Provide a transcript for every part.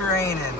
raining.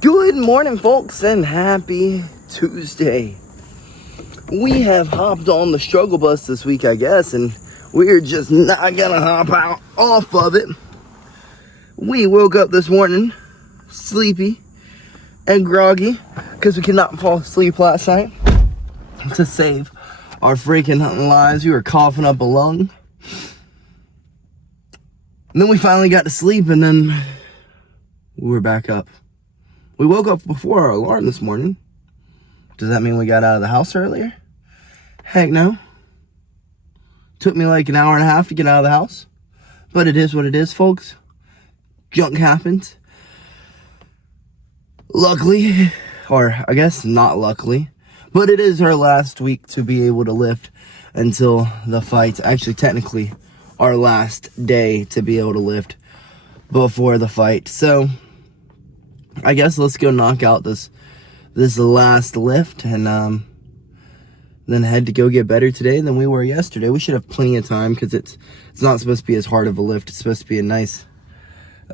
Good morning, folks, and happy Tuesday. We have hopped on the struggle bus this week, I guess, and we're just not gonna hop out off of it. We woke up this morning sleepy and groggy because we could not fall asleep last night to save our freaking lives. We were coughing up a lung. And then we finally got to sleep, and then we were back up. We woke up before our alarm this morning. Does that mean we got out of the house earlier? Heck no. Took me like an hour and a half to get out of the house. But it is what it is, folks. Junk happens. Luckily, or I guess not luckily, but it is our last week to be able to lift until the fight. Actually, technically, our last day to be able to lift before the fight. So I guess let's go knock out this last lift and then head to go get better today than we were yesterday. We should have plenty of time because it's not supposed to be as hard of a lift. It's supposed to be a nice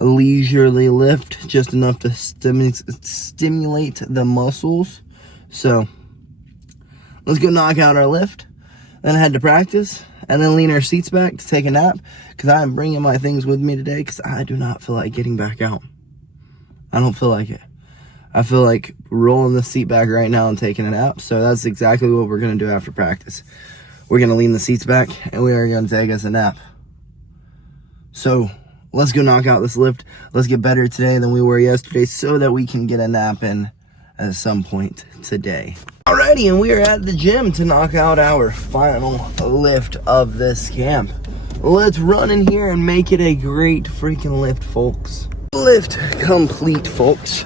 leisurely lift, just enough to stimulate the muscles. So let's go knock out our lift, then head to practice, and then lean our seats back to take a nap because I am bringing my things with me today because I do not feel like getting back out. I don't feel like it. I feel like rolling the seat back right now and taking a nap. So that's exactly what we're going to do after practice. We're going to lean the seats back and we are going to take us a nap. So let's go knock out this lift. Let's get better today than we were yesterday so that we can get a nap in at some point today. Alrighty, and we are at the gym to knock out our final lift of this camp. Let's run in here and make it a great freaking lift, folks. Lift complete, folks,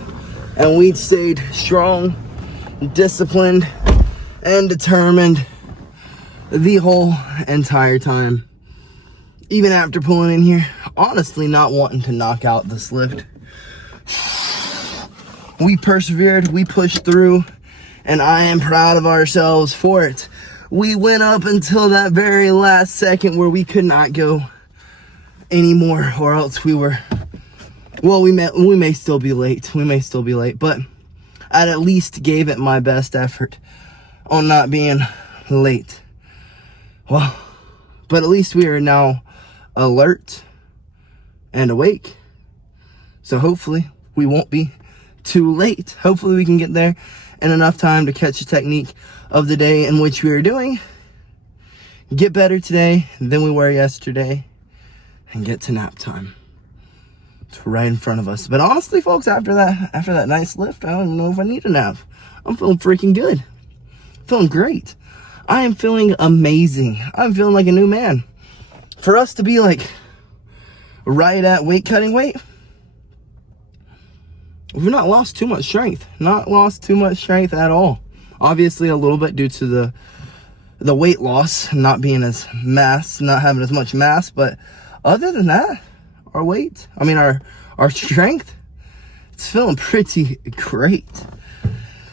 and we stayed strong, disciplined, and determined the whole entire time. Even after pulling in here, honestly not wanting to knock out this lift. We persevered, we pushed through, and I am proud of ourselves for it. We went up until that very last second where we could not go anymore, or else we were... Well, we may still be late. We may still be late, but I at least gave it my best effort on not being late. Well, but at least we are now alert and awake. So hopefully we won't be too late. Hopefully we can get there in enough time to catch the technique of the day in which we are doing. Get better today than we were yesterday and get to nap time. Right in front of us. But honestly, folks, after that nice lift, I don't even know if I need a nap. I'm feeling freaking good. Feeling great. I am feeling amazing. I'm feeling like a new man. For us to be like right at weight cutting weight, we've not lost too much strength. Not lost too much strength at all. Obviously a little bit due to the weight loss, not being as mass, not having as much mass, but other than that, our weight, our strength, it's feeling pretty great.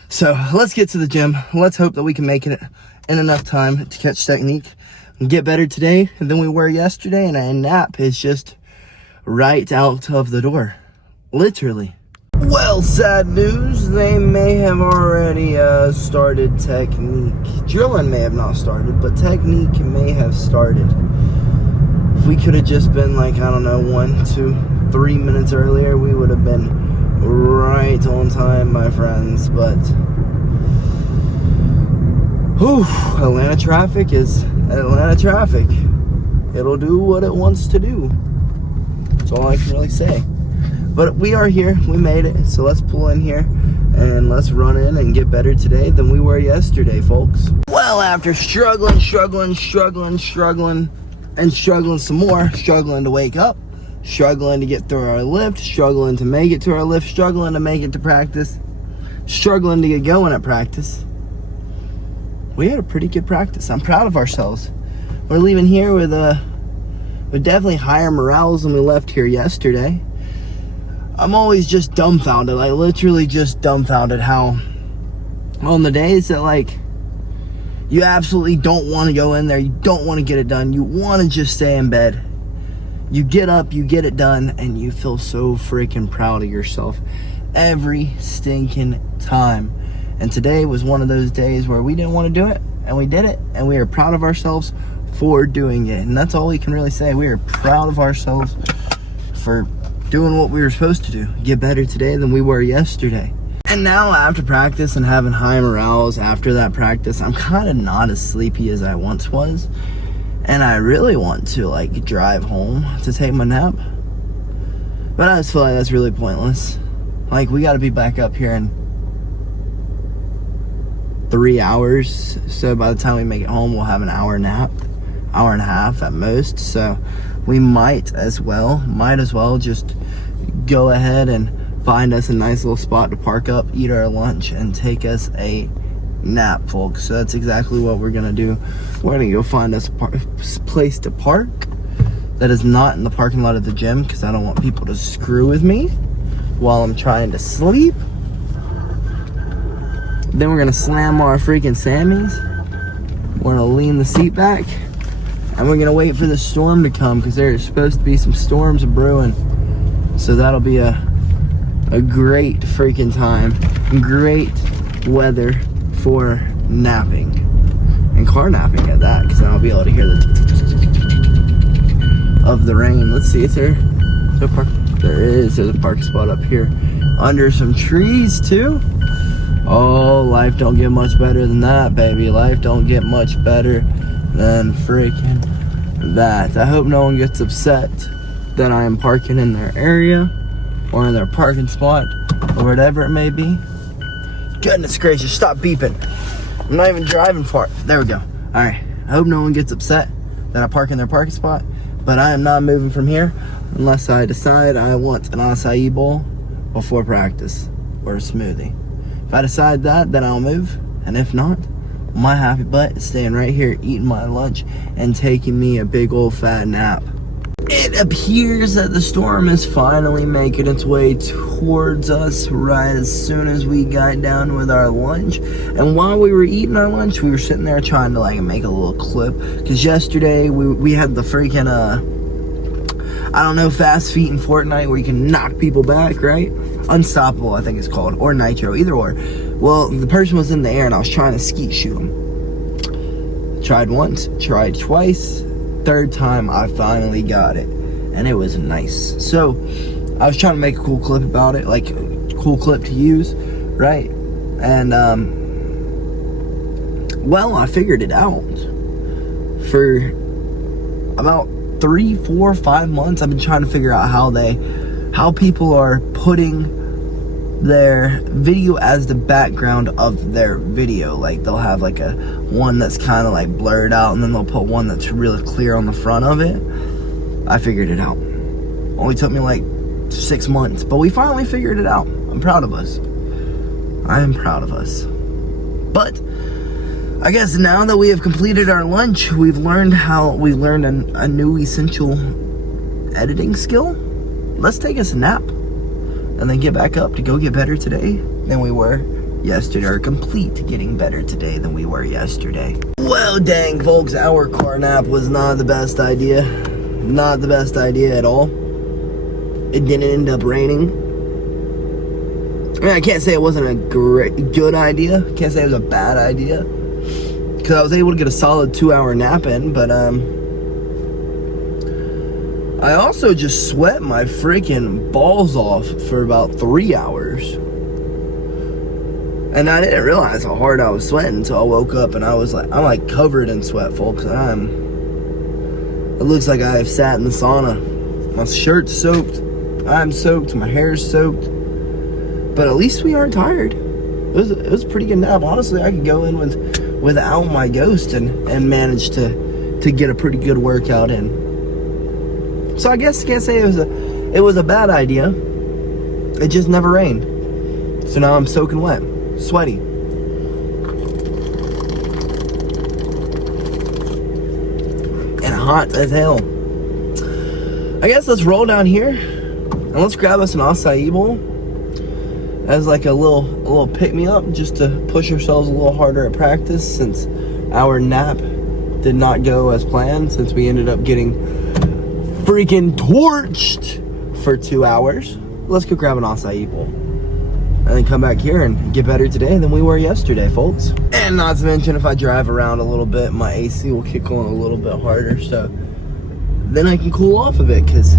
So let's get to the gym. Let's hope that we can make it in enough time to catch technique and get better today than we were yesterday. And a nap is just right out of the door, literally. Well, sad news, they may have already started technique. Drilling may have not started, but technique may have started. If we could have just been like, I don't know, 1, 2, 3 minutes earlier, we would have been right on time, my friends. But whew, Atlanta traffic is Atlanta traffic. It'll do what it wants to do. That's all I can really say. But we are here, we made it, so let's pull in here and let's run in and get better today than we were yesterday, folks. Well, after struggling and struggling some more, struggling to wake up, struggling to get through our lift, struggling to make it to our lift, struggling to make it to practice, struggling to get going at practice. We had a pretty good practice. I'm proud of ourselves. We're leaving here with definitely higher morales than we left here yesterday. I'm always just dumbfounded, like literally just dumbfounded how on the days that like you absolutely don't want to go in there, you don't want to get it done, you want to just stay in bed, you get up, you get it done, and you feel so freaking proud of yourself every stinking time. And today was one of those days where we didn't want to do it, and we did it, and we are proud of ourselves for doing it. And that's all we can really say. We are proud of ourselves for doing what we were supposed to do, get better today than we were yesterday. And now after practice and having high morales after that practice, I'm kind of not as sleepy as I once was, and I really want to like drive home to take my nap, but I just feel like that's really pointless. Like, we got to be back up here in 3 hours, so by the time we make it home we'll have an hour nap, hour and a half at most. So we might as well just go ahead and find us a nice little spot to park up, eat our lunch, and take us a nap, folks. So that's exactly what we're gonna do. We're gonna go find us a place to park that is not in the parking lot of the gym, because I don't want people to screw with me while I'm trying to sleep. Then we're gonna slam our freaking Sammies. We're gonna lean the seat back, and we're gonna wait for the storm to come, because there's supposed to be some storms brewing. So that'll be a great freaking time, great weather for napping, and car napping at that, because then I'll be able to hear the of the rain. Let's see, is there a park? There is. There's a parking spot up here under some trees too. Oh, life don't get much better than that, baby. Life don't get much better than freaking that. I hope no one gets upset that I am parking in their area or in their parking spot or whatever it may be. Goodness gracious, stop beeping. I'm not even driving far. There we go. All right, I hope no one gets upset that I park in their parking spot, but I am not moving from here unless I decide I want an acai bowl before practice or a smoothie. If I decide that, then I'll move, and if not, my happy butt is staying right here eating my lunch and taking me a big old fat nap. It appears that the storm is finally making its way towards us right as soon as we got done with our lunch. And while we were eating our lunch, we were sitting there trying to like make a little clip, because yesterday we had the freaking I don't know, fast feet in Fortnite where you can knock people back, right? Unstoppable, I think it's called, or Nitro, either or. Well, the person was in the air and I was trying to skeet shoot him. Tried once, tried twice, third time I finally got it, and it was nice. So I was trying to make a cool clip about it, like a cool clip to use, right? And well, I figured it out. For about 3, 4, 5 months I've been trying to figure out how people are putting their video as the background of their video. Like, they'll have like a one that's kind of like blurred out, and then they'll put one that's really clear on the front of it. I figured it out. Only took me like 6 months, but we finally figured it out. I'm proud of us. I am proud of us. But I guess now that we have completed our lunch, we've learned a new essential editing skill. Let's take us a nap and then get back up to go get better today than we were yesterday, or complete getting better today than we were yesterday. Well, dang, folks, our car nap was not the best idea. Not the best idea at all. It didn't end up raining. I mean, I can't say it wasn't a good idea. Can't say it was a bad idea, because I was able to get a solid 2-hour nap in, but I also just sweat my freaking balls off for about 3 hours. And I didn't realize how hard I was sweating until I woke up, and I'm like covered in sweat, folks. It looks like I have sat in the sauna. My shirt's soaked, I'm soaked, my hair's soaked, but at least we aren't tired. It was a pretty good nap. Honestly, I could go in without my ghost and manage to to get a pretty good workout in. So I guess I can't say it was a bad idea. It just never rained. So now I'm soaking wet, sweaty. And hot as hell. I guess let's roll down here and let's grab us an acai bowl as like a little pick-me-up, just to push ourselves a little harder at practice, since our nap did not go as planned, since we ended up getting freaking torched for 2 hours. Let's go grab an acai bowl and then come back here and get better today than we were yesterday, folks. And not to mention, if I drive around a little bit, my AC will kick on a little bit harder, so then I can cool off a bit, because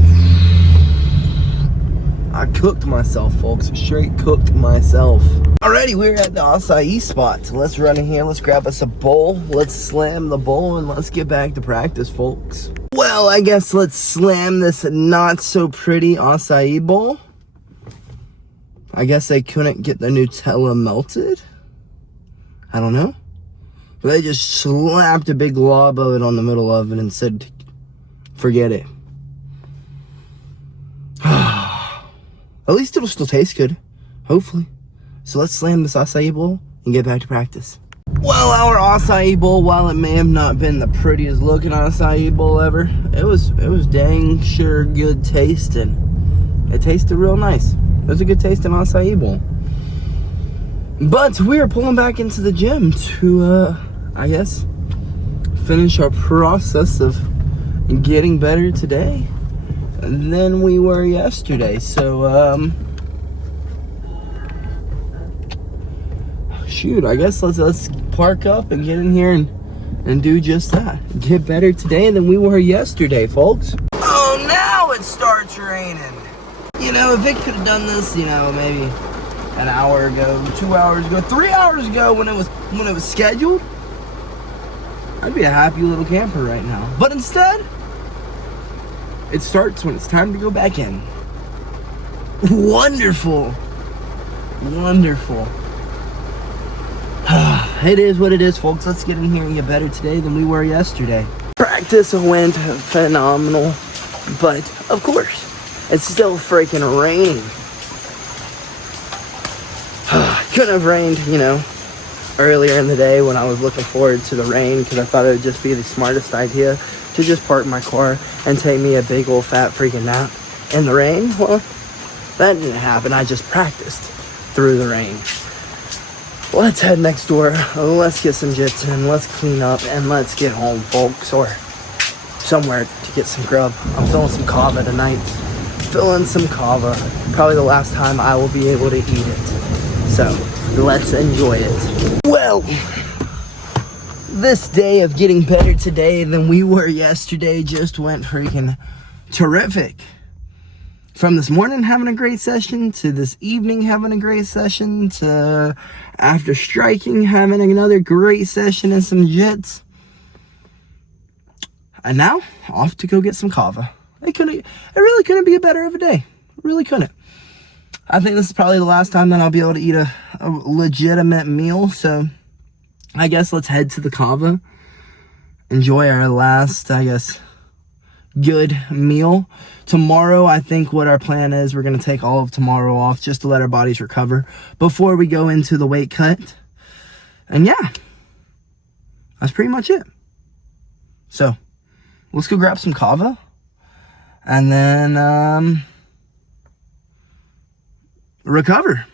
I cooked myself, folks. Straight cooked myself. Alrighty, we're at the acai spot. So let's run in here. Let's grab us a bowl. Let's slam the bowl and let's get back to practice, folks. Well, I guess let's slam this not so pretty acai bowl. I guess they couldn't get the Nutella melted. I don't know. But they just slapped a big glob of it on the middle of it and said, forget it. At least it'll still taste good, hopefully. So let's slam this acai bowl and get back to practice. Well, our acai bowl, while it may have not been the prettiest looking acai bowl ever, it was dang sure good tasting. It tasted real nice. It was a good tasting acai bowl. But we are pulling back into the gym to, I guess, finish our process of getting better today than we were yesterday. So shoot, I guess let's park up and get in here and do just that. Get better today than we were yesterday, folks. Oh, now it starts raining. You know, if it could have done this, you know, maybe an hour ago, 2 hours ago, 3 hours ago when it was scheduled, I'd be a happy little camper right now. But instead, it starts when it's time to go back in. Wonderful. Wonderful. It is what it is, folks. Let's get in here and get better today than we were yesterday. Practice went phenomenal, but of course, it's still freaking raining. Couldn't have rained, you know, earlier in the day when I was looking forward to the rain, because I thought it would just be the smartest idea to just park my car and take me a big old fat freaking nap in the rain. Well, that didn't happen. I just practiced through the rain. Let's head next door. Let's get some jits in. Let's clean up and let's get home, folks, or somewhere to get some grub. I'm feeling some kava tonight. Feeling some kava. Probably the last time I will be able to eat it. So let's enjoy it. Well, this day of getting better today than we were yesterday just went freaking terrific. From this morning having a great session, to this evening having a great session, to after striking having another great session and some jits. And now, off to go get some kava. It really couldn't be a better of a day. It really couldn't. I think this is probably the last time that I'll be able to eat a legitimate meal, so I guess let's head to the kava. Enjoy our last, I guess, good meal. Tomorrow, I think what our plan is, we're going to take all of tomorrow off just to let our bodies recover before we go into the weight cut. And yeah, that's pretty much it. So let's go grab some kava and then recover.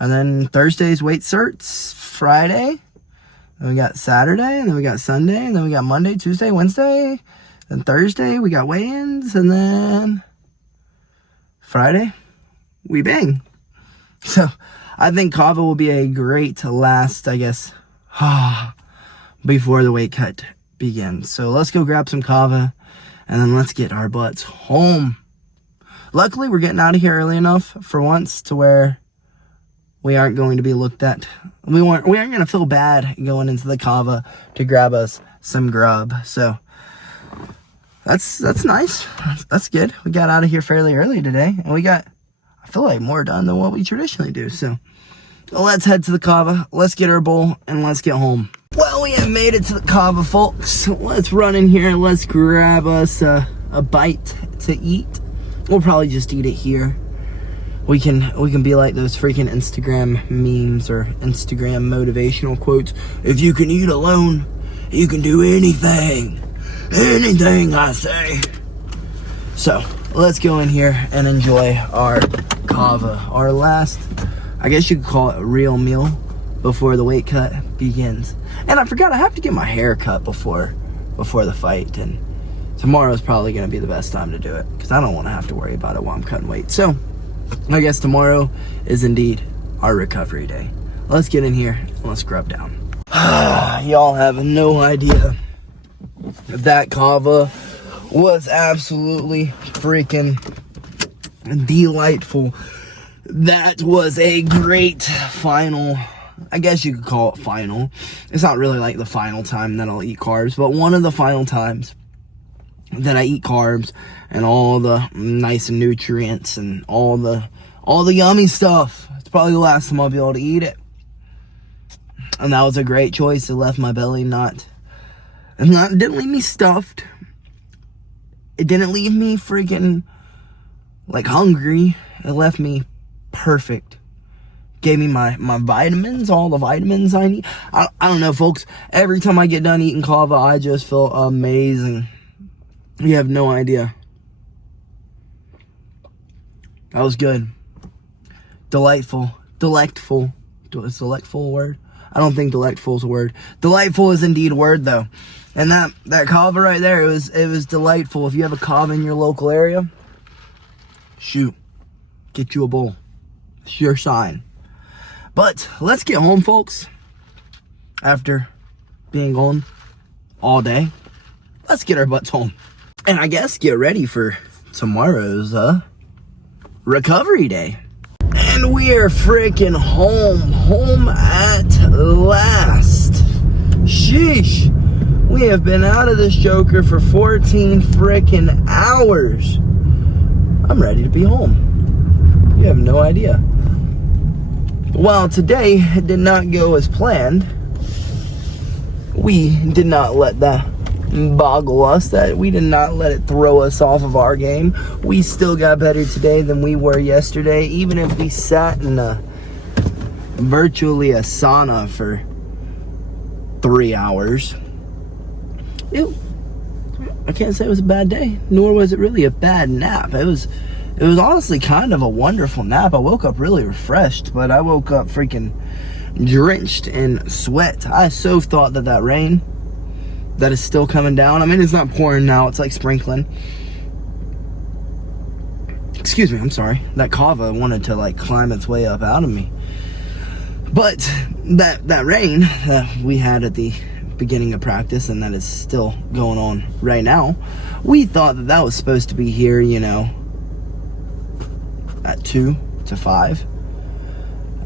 And then Thursday's weight certs, Friday, then we got Saturday, and then we got Sunday, and then we got Monday, Tuesday, Wednesday, and Thursday we got weigh-ins, and then Friday we bang. So I think kava will be a great last, I guess, before the weight cut begins. So let's go grab some kava and then let's get our butts home. Luckily, we're getting out of here early enough for once to where we aren't going to be looked at. We aren't going to feel bad going into the kava to grab us some grub. So that's nice. That's good. We got out of here fairly early today, and we got, I feel like, more done than what we traditionally do. So let's head to the kava. Let's get our bowl and let's get home. Well, we have made it to the Cava, folks. Let's run in here and let's grab us a bite to eat. We'll probably just eat it here. We can be like those freaking Instagram memes or Instagram motivational quotes. If you can eat alone, you can do anything. Anything, I say. So, let's go in here and enjoy our Cava. Our last, I guess you could call it a real meal before the weight cut begins. And I forgot I have to get my hair cut before the fight. And tomorrow's probably going to be the best time to do it, because I don't want to have to worry about it while I'm cutting weight. So, I guess tomorrow is indeed our recovery day. Let's get in here and let's scrub down. Y'all have no idea. That Cava was absolutely freaking delightful. That was a great final, I guess you could call it final. It's not really like the final time that I'll eat carbs, but one of the final times that I eat carbs and all the nice nutrients and all the yummy stuff. It's probably the last time I'll be able to eat it. And that was a great choice. It left my belly didn't leave me stuffed. It didn't leave me freaking like hungry. It left me perfect. Gave me my vitamins, all the vitamins I need. I don't know, folks. Every time I get done eating Cava, I just feel amazing. You have no idea. That was good. Delightful. Delectful. Is delectful a word? I don't think delectful is a word. Delightful is indeed a word, though. And that Cava right there, it was delightful. If you have a Cava in your local area, shoot. Get you a bowl. It's your sign. But let's get home, folks. After being gone all day, let's get our butts home. And I guess get ready for tomorrow's recovery day. And we are freaking home at last. Sheesh. We have been out of this joker for 14 freaking hours. I'm ready to be home. You have no idea. While today did not go as planned, we did not let that boggle us, that we did not let it throw us off of our game. We still got better today than we were yesterday, even if we sat in virtually a sauna for 3 hours. I can't say it was a bad day, nor was it really a bad nap. It was honestly kind of a wonderful nap. I woke up really refreshed, but I woke up freaking drenched in sweat. I so thought that rain that is still coming down. I mean, it's not pouring now, it's like sprinkling. Excuse me, I'm sorry. That Cava wanted to like climb its way up out of me. But that rain that we had at the beginning of practice, and that is still going on right now, we thought that was supposed to be here, you know, at 2 to 5.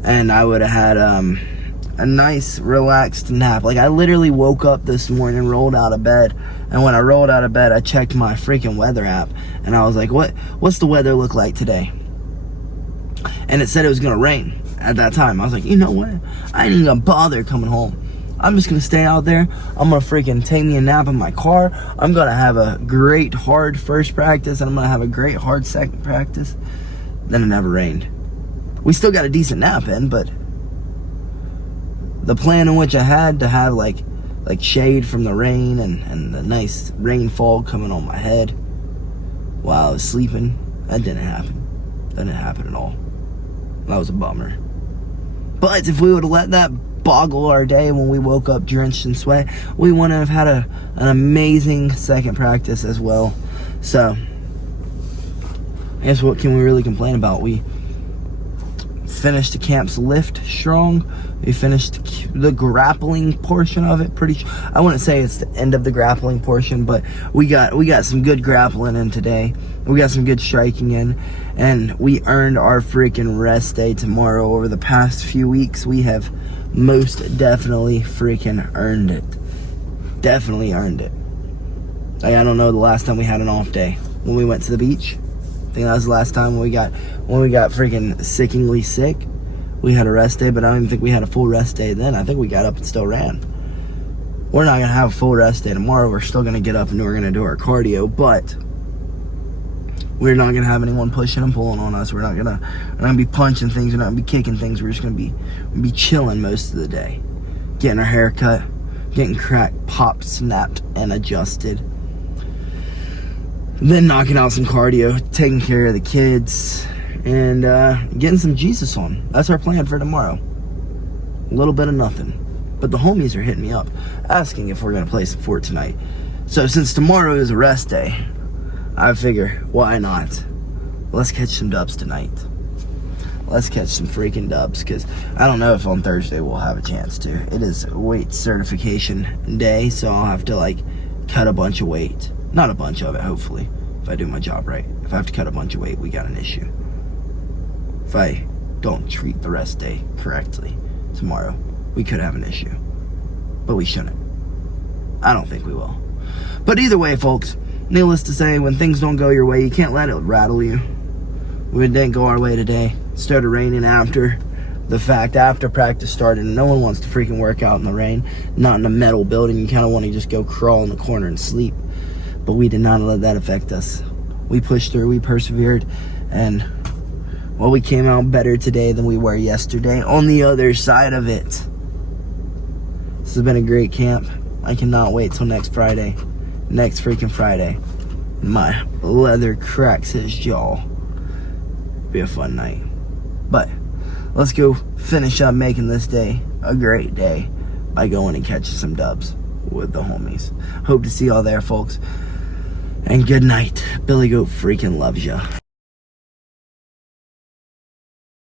And I would have had a nice relaxed nap. Like, I literally woke up this morning, rolled out of bed, and when I rolled out of bed, I checked my freaking weather app, and I was like, what's the weather look like today? And it said it was gonna rain at that time. I was like, you know what, I ain't even gonna bother coming home. I'm just gonna stay out there. I'm gonna freaking take me a nap in my car. I'm gonna have a great hard first practice, and I'm gonna have a great hard second practice. Then it never rained. We still got a decent nap in, but the plan in which I had to have like shade from the rain and the nice rainfall coming on my head while I was sleeping, that didn't happen. That didn't happen at all. That was a bummer. But if we would have let that boggle our day when we woke up drenched in sweat, we wouldn't have had an amazing second practice as well. So I guess what can we really complain about? We finished the camp's lift strong. We finished the grappling portion of it pretty. I wouldn't say it's the end of the grappling portion, but we got some good grappling in today. We got some good striking in, and we earned our freaking rest day tomorrow. Over the past few weeks, we have most definitely freaking earned it. Definitely earned it. Like, I don't know the last time we had an off day. When we went to the beach, I think that was the last time when we got freaking sickeningly sick. We had a rest day, but I don't even think we had a full rest day then. I think we got up and still ran. we're not going to have a full rest day tomorrow. We're still going to get up and we're going to do our cardio, but we're not going to have anyone pushing and pulling on us. We're not going to be punching things. We're not going to be kicking things. We're just going to be chilling most of the day. Getting our hair cut, getting cracked, popped, snapped, and adjusted. Then knocking out some cardio, taking care of the kids, and getting some Jesus on. That's our plan for tomorrow. A little bit of nothing. But the homies are hitting me up, asking if we're going to play some Fort tonight. So since tomorrow is a rest day, I figure, why not? Let's catch some dubs tonight. Let's catch some freaking dubs, because I don't know if on Thursday we'll have a chance to. It is weight certification day, so I'll have to, like, cut a bunch of weight. Not a bunch of it, hopefully, if I do my job right. If I have to cut a bunch of weight, we got an issue. If I don't treat the rest day correctly tomorrow, we could have an issue. But we shouldn't. I don't think we will. But either way, folks, needless to say, when things don't go your way, you can't let it rattle you. We didn't go our way today. It started raining after practice started, and no one wants to freaking work out in the rain. Not in a metal building. You kind of want to just go crawl in the corner and sleep. But we did not let that affect us. We pushed through, we persevered, and well, we came out better today than we were yesterday on the other side of it. This has been a great camp. I cannot wait till next Friday. Next freaking Friday. My leather cracks his jaw. Be a fun night. But let's go finish up making this day a great day by going and catching some dubs with the homies. Hope to see y'all there, folks. And good night. BillyGoat freaking loves ya.